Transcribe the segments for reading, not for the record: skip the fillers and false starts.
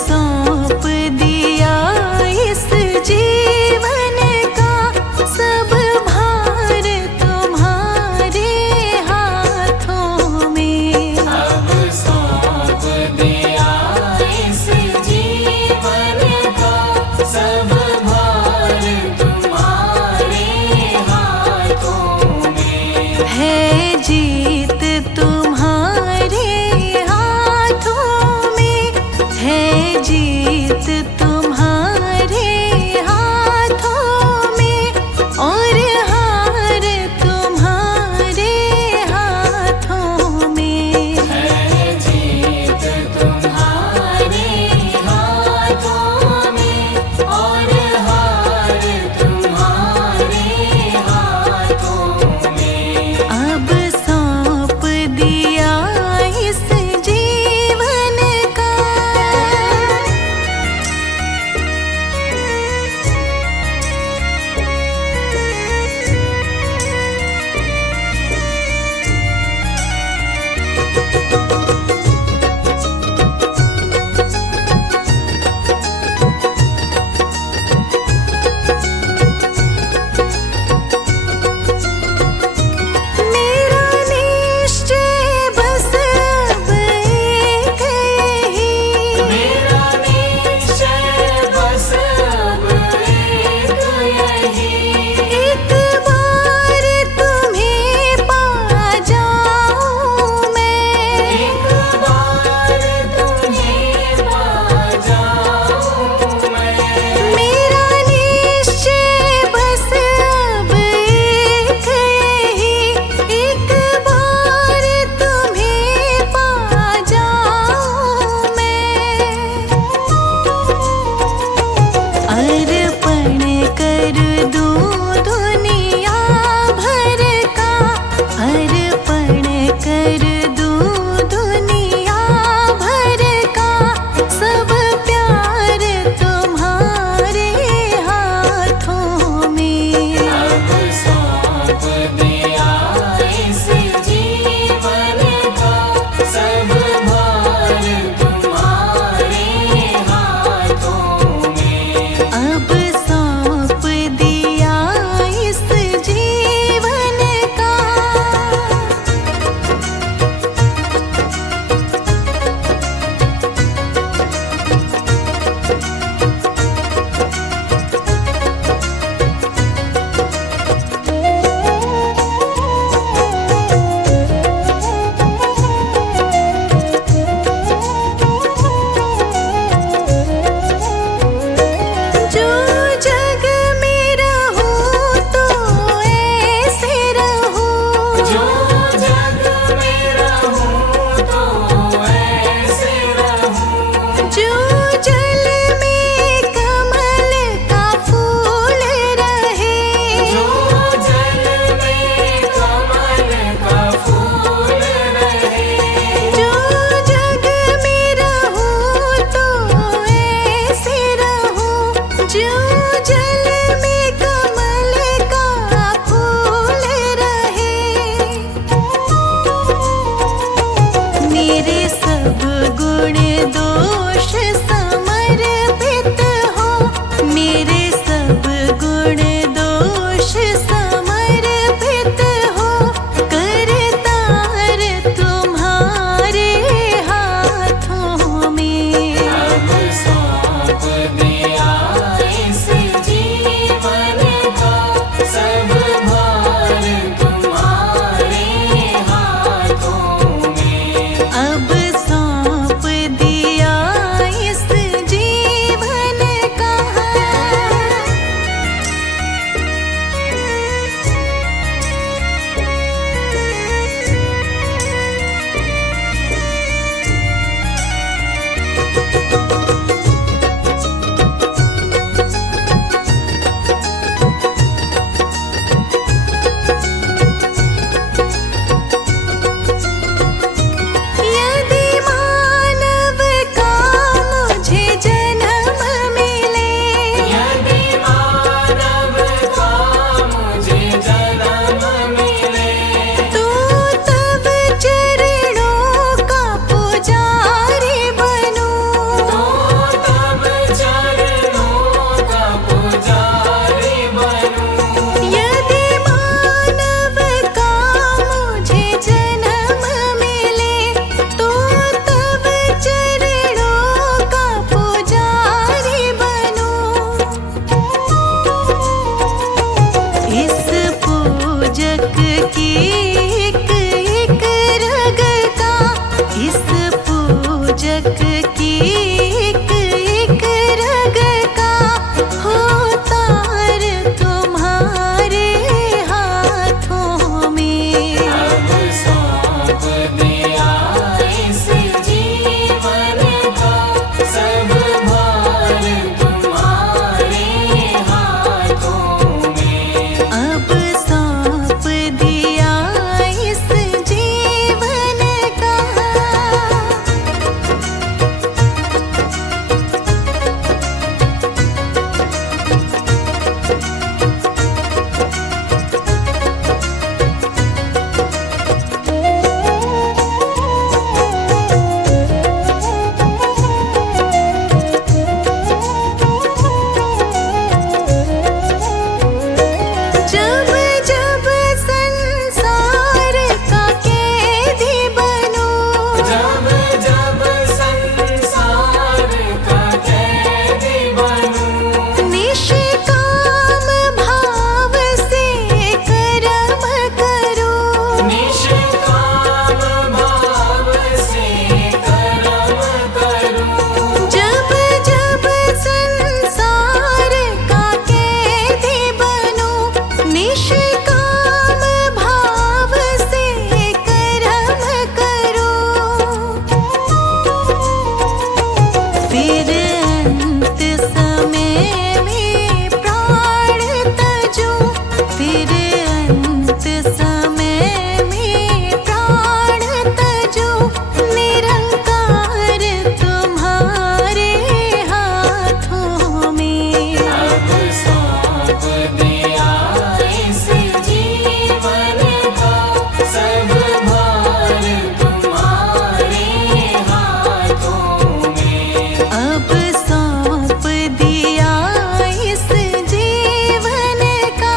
सौंप दिया इस जीवन का सब भार तुम्हारे हाथों में। अब सौंप दिया इस जीवन का सब भार तुम्हारे हाथों में। है जीत तुम्हारे हाथों में, है जीत तुम्हारे हाथों में, और हार तुम्हारे हाथों में। है जीत तुम्हारे हाथों में और हार तुम्हारे हाथों में। अब सौंप दिया इस जीवन का। फिर अंत समय में प्राण तजो, फिर अंत समय में प्राण तजो, निरंकार तुम्हारे हाथों में। अब सौंप दिया इस जीवन का सब भार तुम्हारे हाथों में। अब सौंप दिया इस जीवन का।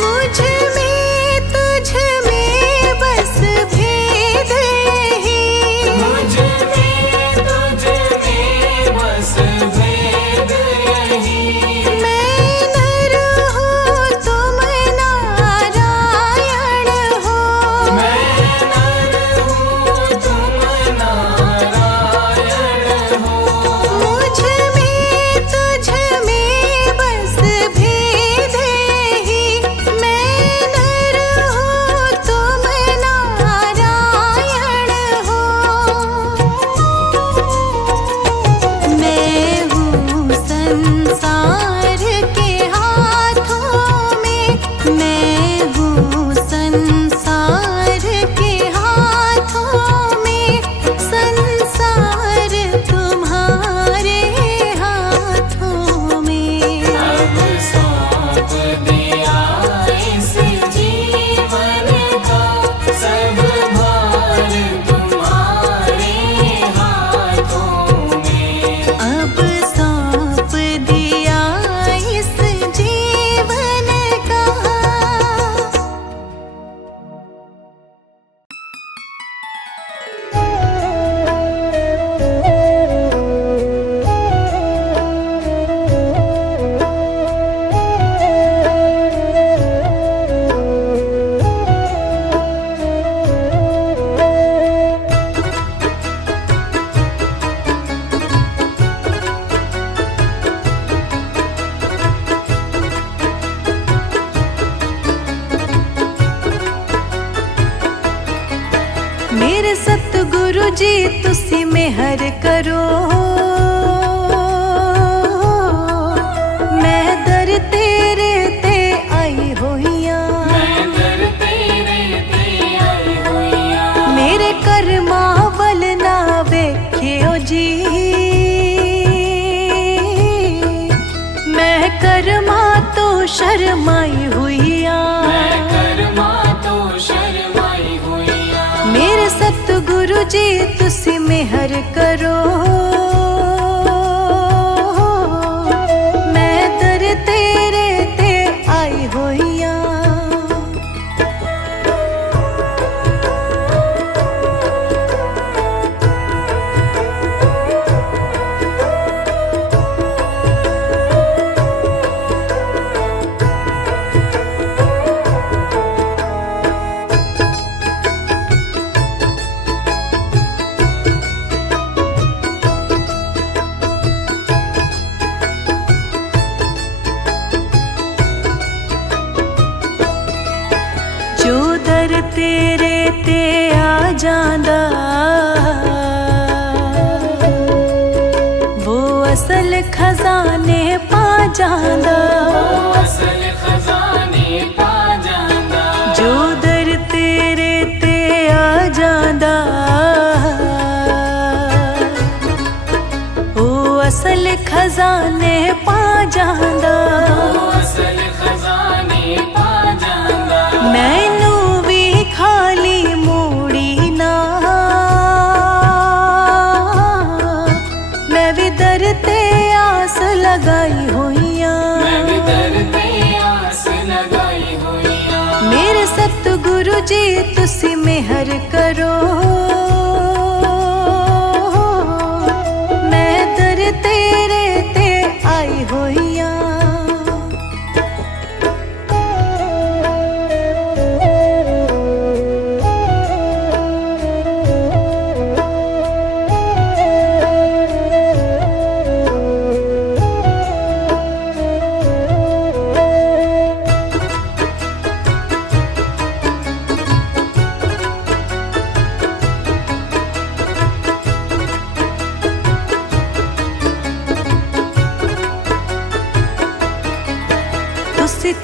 मुझ में तुझ में बस भेद यही, मुझ में तुझ में बस भेद यही। मैं नर हूँ तुम नारायण हो, मैं नर हूँ तुम नारायण हो। मुझ में तुझ में बस भेद यही, मैं नर हूँ तुम नारायण हो। मैं हूँ संसार के हाथों में, मैं हूँ संसार के हाथों में, संसार तुम्हारे हाथों में। अब सौंप दिया इस जीवन का सब भार तुम्हारे हाथों में। अब सौंप दिया इस जीवन का। मेरे सतगुरु जी तुसी मेहर करो, मैं दर तेरे ते आई होइया। मैं दर तेरे ते आई होइया। मेरे कर्मा वल ना वेख्यो जी, मैं कर्मा तो शर्माई हुइया। मैं कर्मा तो शर्माई हुइया। मेरे सतगुरु जी तुसी मेहर करो, मैं दर तेरे ते आई होइया। जो दर तेरे ते आ जांदा, वो असल खजाने पा जांदा। असल खजाने पा जांदा। जो दर तेरे ते आ जांदा, वो असल खजाने पा जांदा। असल खजाने पा जांदा। मैनू भी खाली मूड़ी ना, मैं भी दर ते आस लगाई होइया। मैं भी दर ते आस लगाई हुइया। मेरे सतगुरु जी तुसी मेहर करो, मैं दर तेरे ते आई होइया।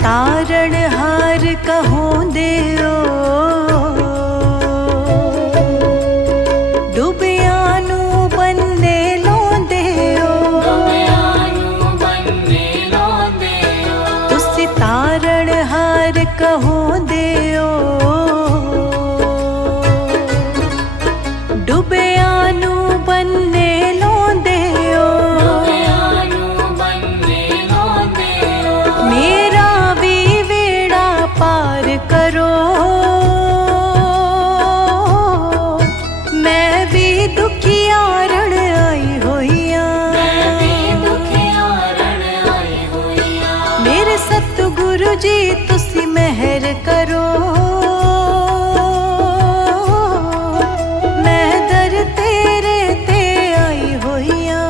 तारण हार कहों देओ, डुबियानू बनने लोंदेओ, तुसी तारण हार कहों देओ, डुबियानू बनने लोंदेओ, मेरा भी वेड़ा पार करो, मैं भी दुखियारण आई होइया, मेरे सतगुरु जी तुसी मेहर करो, मैं दर तेरे ते आई होइया।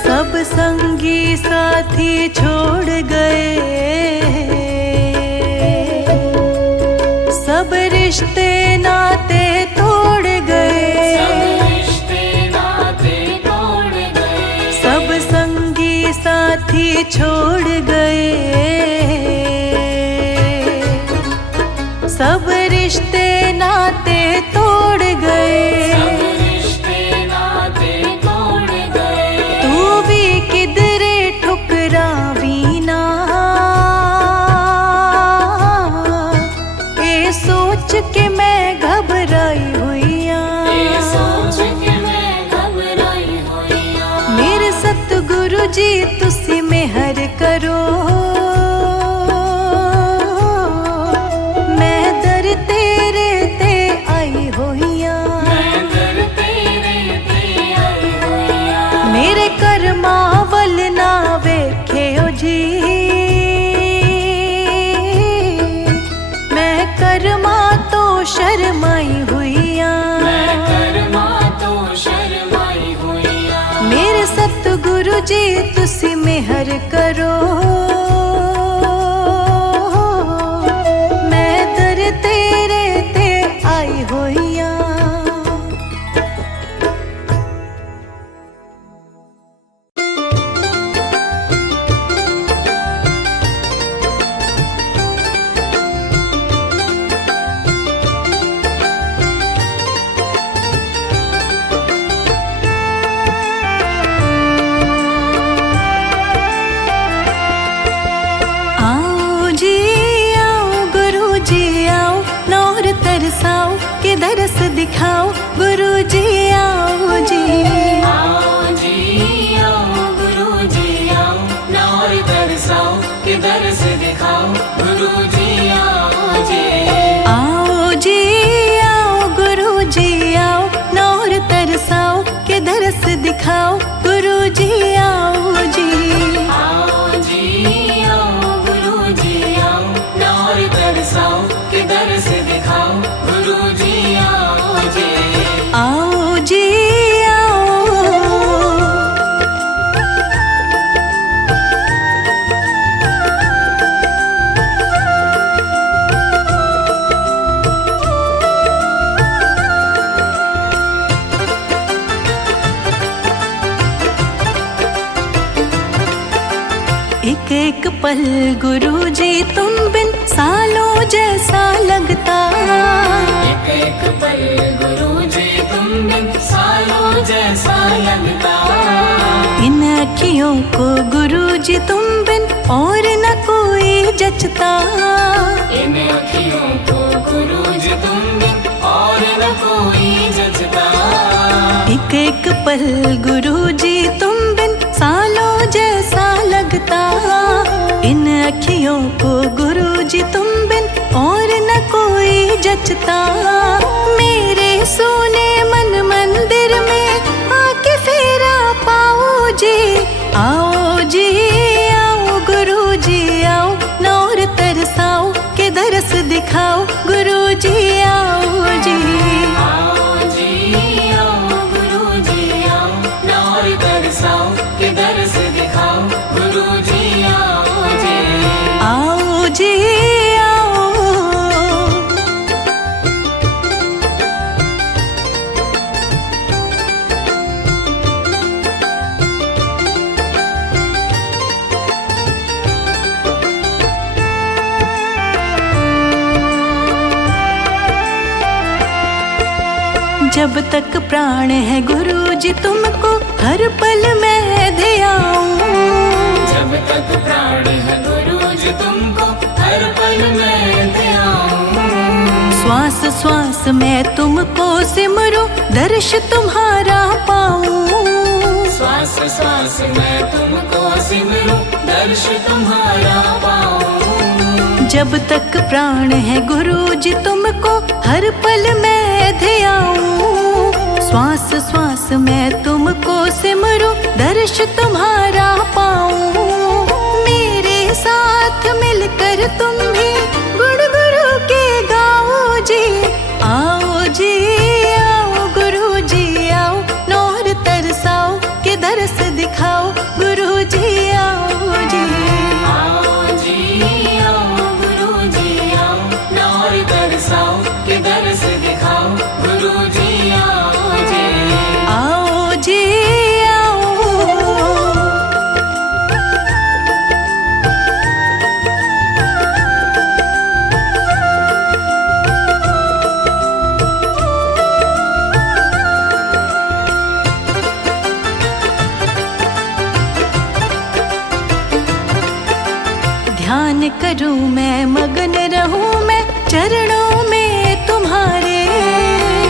सब संगी साथी छोड़ गए, सब रिश्ते नाते तोड़ गए, सब संगी साथी छोड़ गए, सब रिश्ते नाते तोड़ गए, किधरे ठुकरावी ना, ये सोच के मैं घबराई हुइया, मेरे सतगुरु जी तुसी मेहर करो, मैं दर तेरे ते आई होइया, मेरे कर्मा वल ना वेख्यो जी, मैं कर्मा तो शर्माई हुइया, मेरे सतगुरु जी तुसी मेहर करो, मैं दर तेरे ते आई होइया। तरसाओ के दरस दिखाओ गुरु जी आओ जी, आओ जी आओ गुरु जी आओ, नौर तरसाओ के दरस दिखाओ गुरु जी आओ जी, आओ जी आओ गुरु जी आओ, नौर तरसाओ के दरस दिखाओ गुरु जी आओ जी, आओ जी आओ गुरु जी आओ, नौर तरसाओ के दरस दिखाओ गुरु जी आओ जी, आओ जी आओ। एक एक पल गुरु जी तुम बिन सालों जैसा लगता, एक एक पल गुरु जी तुम बिन सालों जैसा लगता, इन अखियों को गुरु जी तुम बिन और न कोई जचता, इन अखियों को गुरु जी तुम बिन और न कोई जचता, एक एक पल गुरु जी तुम बिन सालों जैसा लगता, इन अखियों को गुरु जी तुम बिन और न कोई जचता, मेरे सोने मन मंदिर में आके फेरा पाओ जी, आओ जी आओ गुरु जी आओ, दिखाओ गुरुजी आओ जी। आओ जी आओ गुरुजी आओ, नौर तरसाओ के दर्श दिखाओ गुरुजी आओ जी। आओ जी आओ। जब तक प्राण है गुरुजी तुमको हर पल मैं ध्याऊं। जब तक प्राण है गुरुजी तुमको हर पल मैं ध्याऊं। श्वास श्वास में तुमको सिमरूं, दर्श तुम्हारा पाऊं। श्वास श्वास में तुमको सिमरूं, दर्श तुम्हारा पाऊं। जब तक प्राण है गुरुजी तुमको हर पल मैं ध्याऊं। श्वास श्वास में तुमको सिमरूं, दर्श तुम्हारा पाऊं। मेरे साथ मिलकर तुम भी गुण गुरु के गाओ जी। आओ जी आओ गुरुजी आओ, नौर तरसाओ के दर्श दिखाओ गुरुजी आओ जी। आओ जी आओ गुरुजी आओ, नौर तरसाओ के दर्श दिखाओ गुरुजी आओ जी। आओ जी आओ। ध्यान करूं मैं मगन रहूं मैं चरणों में तुम्हारे।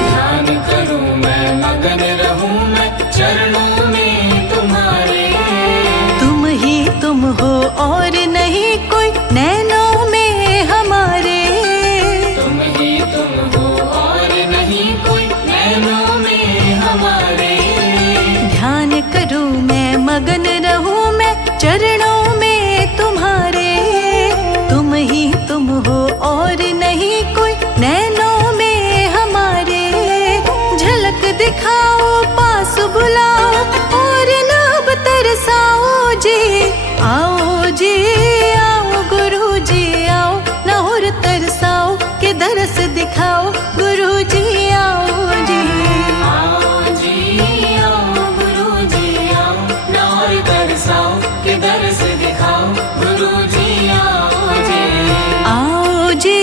ध्यान करूं मैं मगन रहूं मैं चरणों में तुम्हारे। तुम ही तुम हो और नहीं कोई नैनों में हमारे। तुम ही तुम हो और नहीं कोई नैनों में हमारे। ध्यान करूं मैं मगन रहूं मैं चरणों में तुम्हारे। तुम ही तुम हो और नहीं कोई नैनों में हमारे। झलक दिखाओ पास बुलाओ और नाम तरसाओ जी। आओ जी आओ गुरुजी आओ, नौर तरसाओ के दर्श दिखाओ गुरुजी आओ जी। आओ जी आओ गुरुजी आओ, नौर तरसाओ के दर्श दिखाओ गुरुजी आओ जी। आओ जी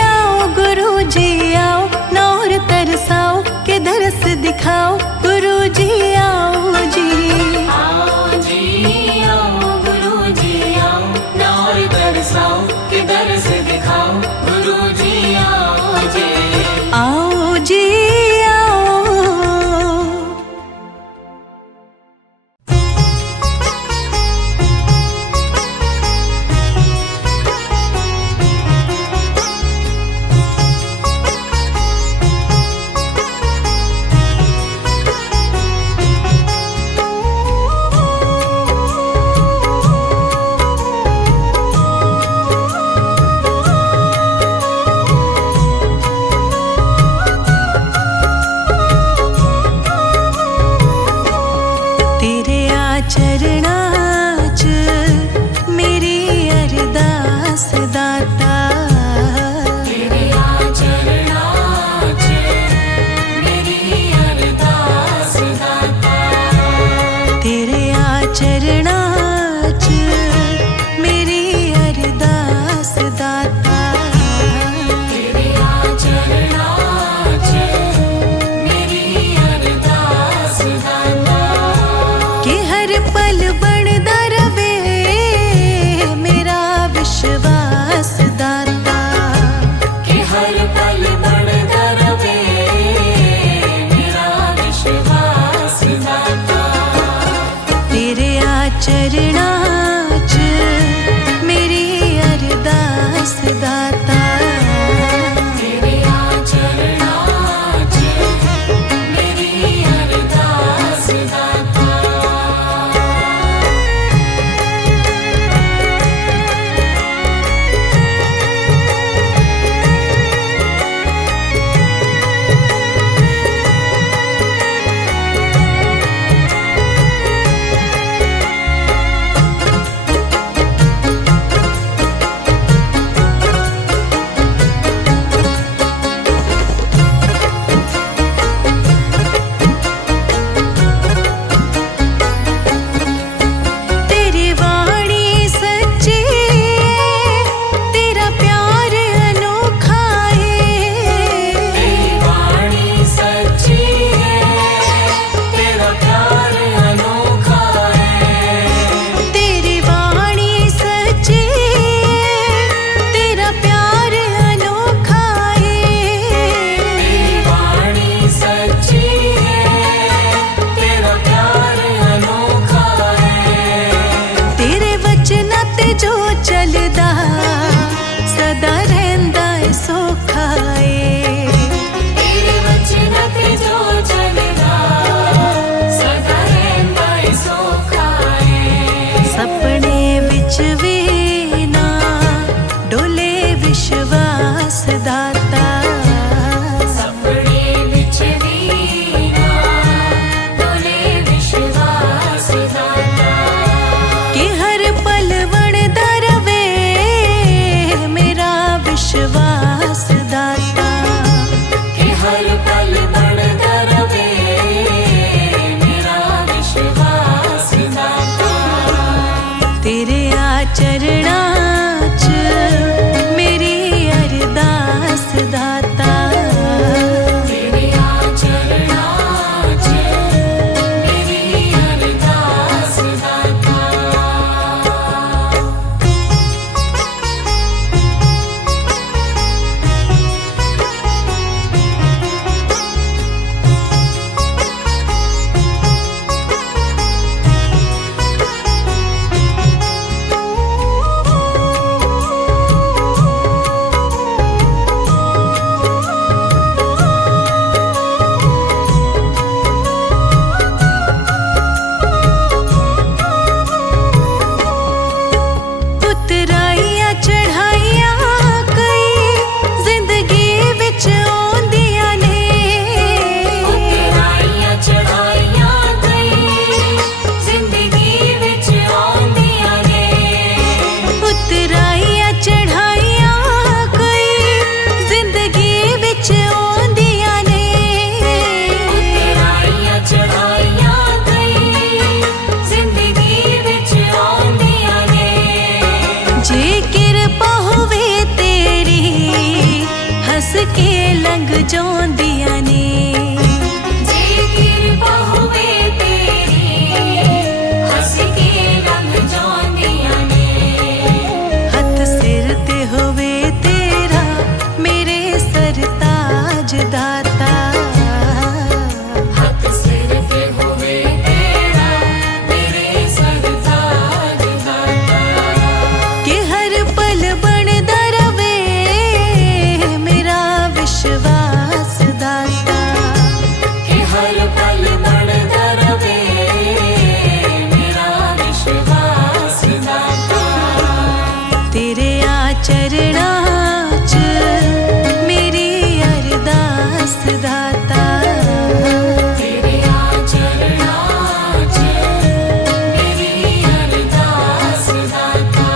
आओ गुरुजी आओ, नौर तरसाओ के दर्श दिखाओ गुरुजी आओ जी। आओ जी आओ गुरुजी आओ, नौर तरसाओ के दर्श दिखाओ गुरुजी आओ जी। आओ जी आओ। तेरे आचरणाच मेरी अरदास दाता। तेरे आचरणाच मेरी अरदास दाता। तेरे आचरणाच मेरी अरदास दाता। तेरे आचरणाच मेरी अरदास दाता। कि हर पल बढ़दा रवे मेरा विश्वास दाता। कि हर पल बढ़दा रवे मेरा विश्वास दाता। तेरे आचरणाच मेरी अरदास दाता। तेरे आचरणाच मेरी अरदास दाता। सौखाए। तेरे वचन ते जो चलदा सदा रहिंदा है सौखाए। सपने विच भी ना डोले विश्वास दाता। सपने विच भी ना डोले विश्वास दाता। कि हर पल बनदा रवे मेरा विश्वास दाता। कि हर पल बनदा रवे मेरा विश्वास दाता। तेरे आचरणां च मेरी अरदास दाता। तेरे आचरणां च मेरी अरदास दाता। उतराइयां चढ़ाइयां कई जिंदगी विच आउंदियां ने। उतराइयां चढ़ाइयां कई जिंदगी विच आउंदियां ने। उतराइयां चढ़ाइयां कई जिंदगी विच आउंदियां ने। उतराइयां चढ़ाइयां कई जिंदगी विच आउंदियां ने। जे किरपा होवे तेरी हंस के लंघ जाउंदियां ने। जे किरपा होवे तेरी हंस के लंघ जाउंदियां ने। हथ सिर ते होवे तेरा मेरे सरताज दाता। हथ सिर ते होवे तेरा मेरे सरताज दाता। कि हर पल बनदा रवे मेरा विश्वास दाता। कि हर पल बनदा रवे मेरा विश्वास दाता। तेरे आचरणां च मेरी अरदास दाता। तेरे आचरणां च मेरी अरदास दाता।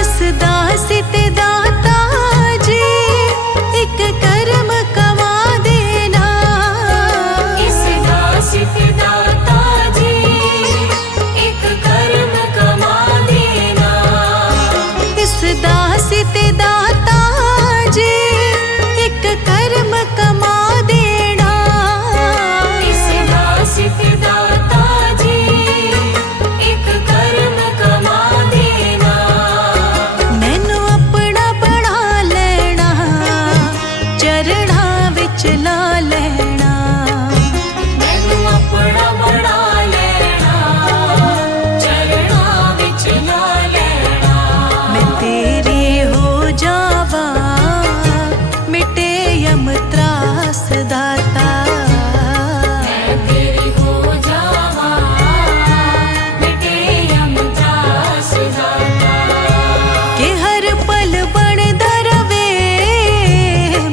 इस दासी ते दाता जी एक कर्म कमा देना। इस दासी ते दाता जी एक कर्म कमा देना। इस दासी ते दाता जी एक कर्म कमा देना। इस दासी ते दाता जी एक कर्म कमा देना। मैनू अपना बना लेना चरणां विच ला लेना। मैनू अपना बना लेना चरणां विच ला लेना। मैं तेरी हो जावा मिटे यम त्रास दाता। मैं तेरी हो जावां मिटे यम त्रास दाता। कि हर पल बनदा रवे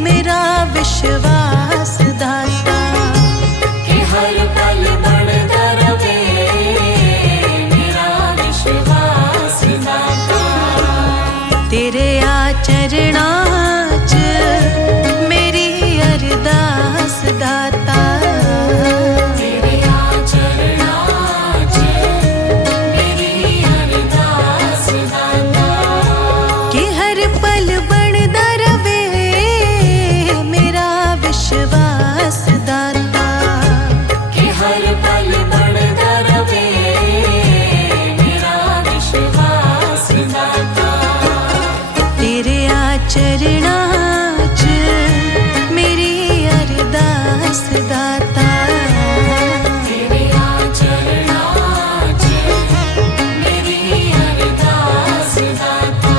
मेरा विश्वास दाता। कि हर पल बनदा रवे मेरा विश्वास दाता। तेरे आचरणां च मेरी अरदास दाता। तेरे आचरणां च मेरी अरदास दाता। कि हर पल बढ़दा रवे मेरा विश्वास दाता, कि हर पल बढ़दा रवे मेरा विश्वास दाता। तेरे आचरणां च मेरी अरदास दाता, तेरे आचरणां च मेरी अरदास दाता।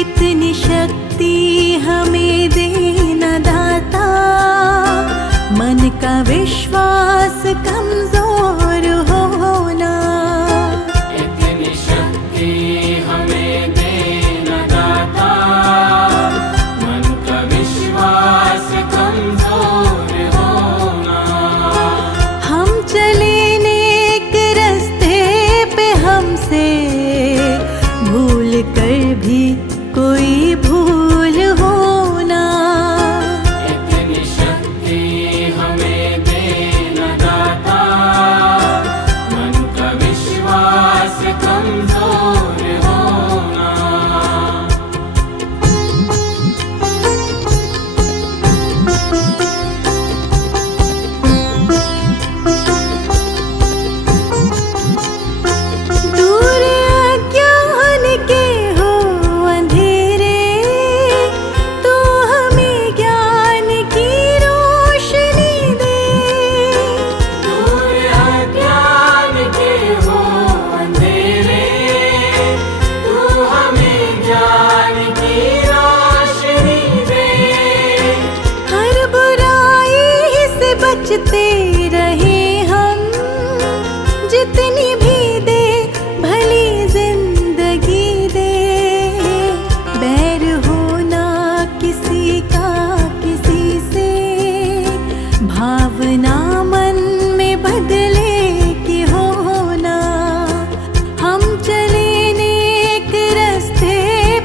इतनी शक्ति हमें देना दाता, मन का विश्वास कमजोर होना। इतनी शक्ति हमें देना दाता, मन का विश्वास कमजोर होना। हम चले नेक रास्ते पे हमसे भूल कर भी कोई भूल होना। इतनी शक्ति हमें देना दाता, मन का विश्वास कमजोर होना। दूर अज्ञान के हो अंधेरे, तू हमें ज्ञान की रोशनी दे। दूर अज्ञान के हो अंधेरे, तू हमें ज्ञान की रोशनी दे। हर बुराई से बचते रहे हम, जितनी भी दे भली जिंदगी दे। बैर होना किसी का किसी से, भावना मन में बदले की होना। हम चले नेक रास्ते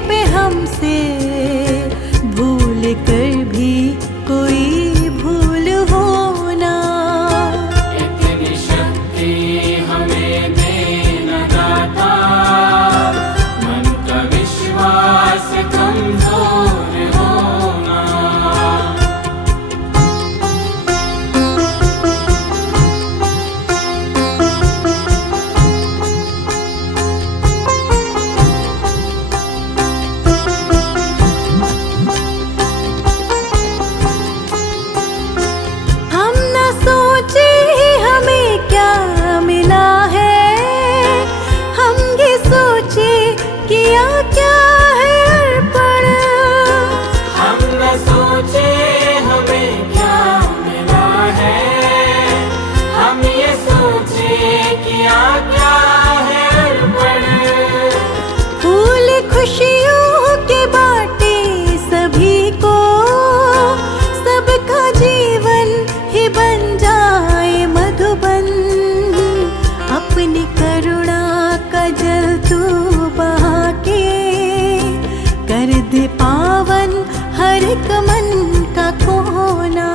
पे हमसे भूल कर भी कोई भूल होना। इतनी शक्ति हमें देना दाता, मन का विश्वास कमजोर होना। हम न सोचे हमें क्या मिला है, हम ये सोचे किया क्या है अर्पण। हम न सोचे हमें क्या मिला है, हम ये सोचे किया क्या है अर्पण। फूल खुशियों के बाटे सभी को, सबका जीवन ही बन जाए मधुबन। अपनी करुणा का जल तू बहा के, कर दे पावन हर एक मन का कोना।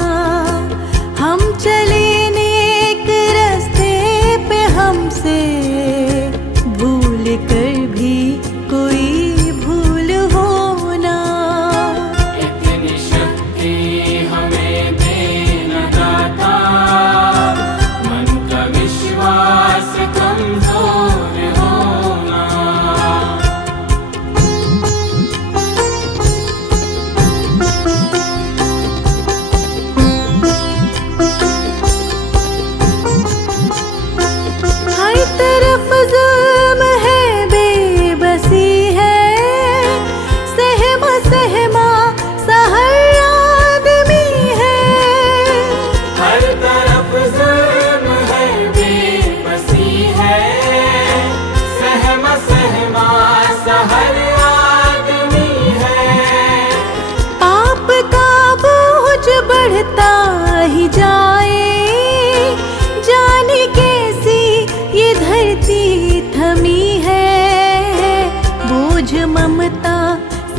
हम चले नेक रास्ते पे हमसे भूल कर भी कोई भूल होना। इतनी शक्ति हमें देना दाता, मन का विश्वास कमजोर होना। हर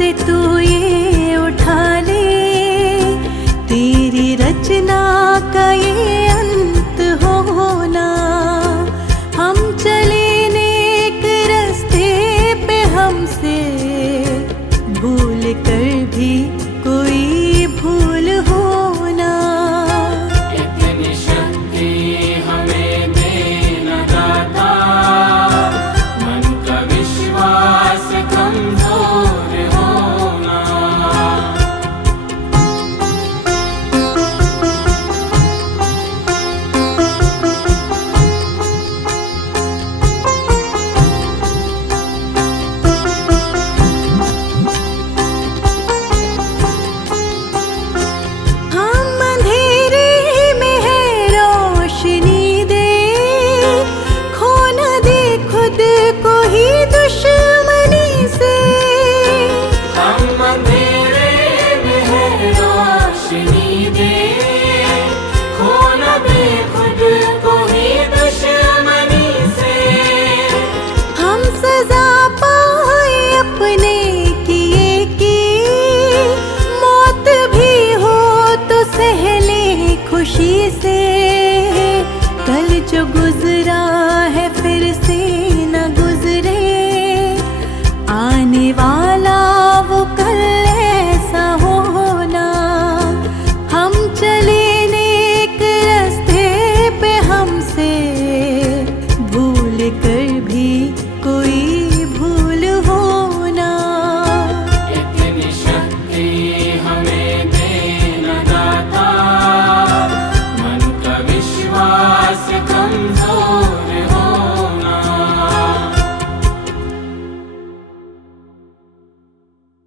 से तू ये